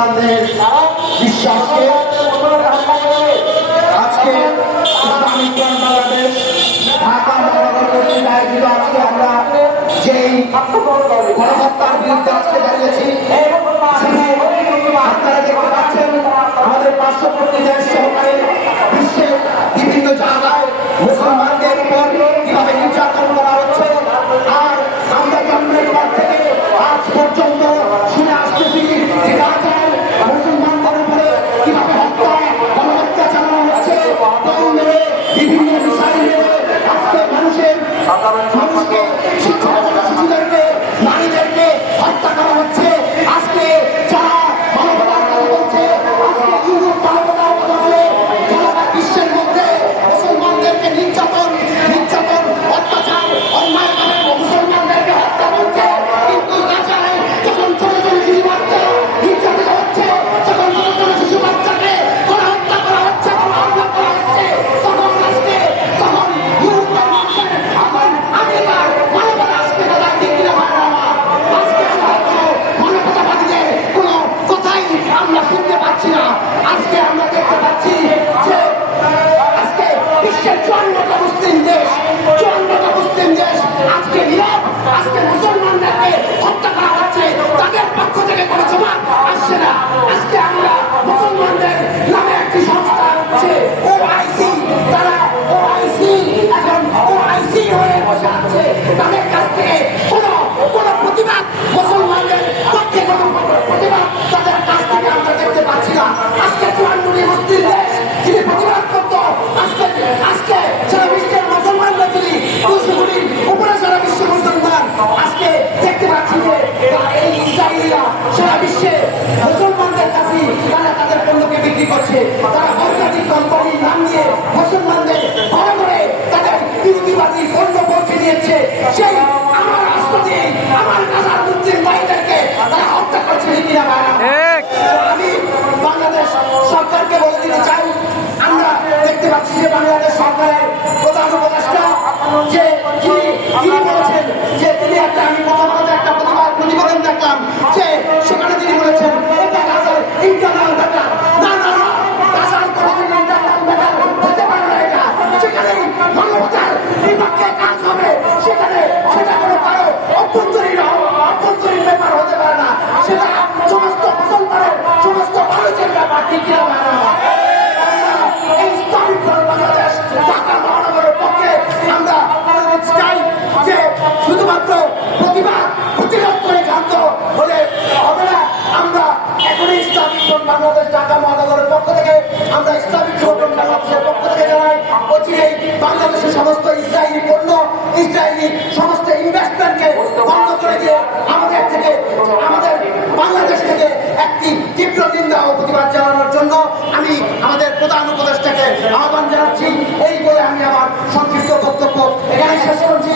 মুসলমানদের বিশ্বাসকে আজকে ইসলামিক বাংলাদেশ ঢাকা মহানগর কর্তৃক আয়োজিত আজকে আমরা যেই গণহত্যার আমাদের পার্শ্ববর্তী দেশ বিশ্বের বিভিন্ন জায়গায় মুসলমানদের উপর মানুষকে শিক্ষা তরুণদেরকে হত্যা করা হচ্ছে, তাদের পক্ষ থেকে কোনো জবাব আসছে না। আজকে আমরা মুসলমানদের নামে একটি সংস্থা আছে ও আইসি তারা ও আইসি এখন ও হয়ে বসে আছে। তাদের কাছ থেকে কোনো পার্টির পণ্য পৌঁছে দিয়েছে সেই আমার রাষ্ট্রপতি আমার নাজার উদ্দিন ভাইদেরকে তারা হত্যা করছিল কিনা আমি বাংলাদেশ সরকারকে বলতে দিতে চাই আমরা দেখতে পাচ্ছি যে বাংলাদেশ সরকারের প্রধান উপদেষ্টা যে কি বলেছেন যে তিনি একটা আমি কথা সমস্ত ইসরায়েলি পণ্য ইসরায়েলি সমস্ত ইনভেস্টমেন্টকে বন্ধ করে দিয়ে আমাদের থেকে, আমাদের বাংলাদেশ থেকে একটি তীব্র নিন্দা ও প্রতিবাদ জানানোর জন্য আমি আমাদের প্রধান উপদেষ্টাকে আহ্বান জানাচ্ছি। এই বলে আমি আমার সংক্ষিপ্ত বক্তব্য এখানে শেষ করছি।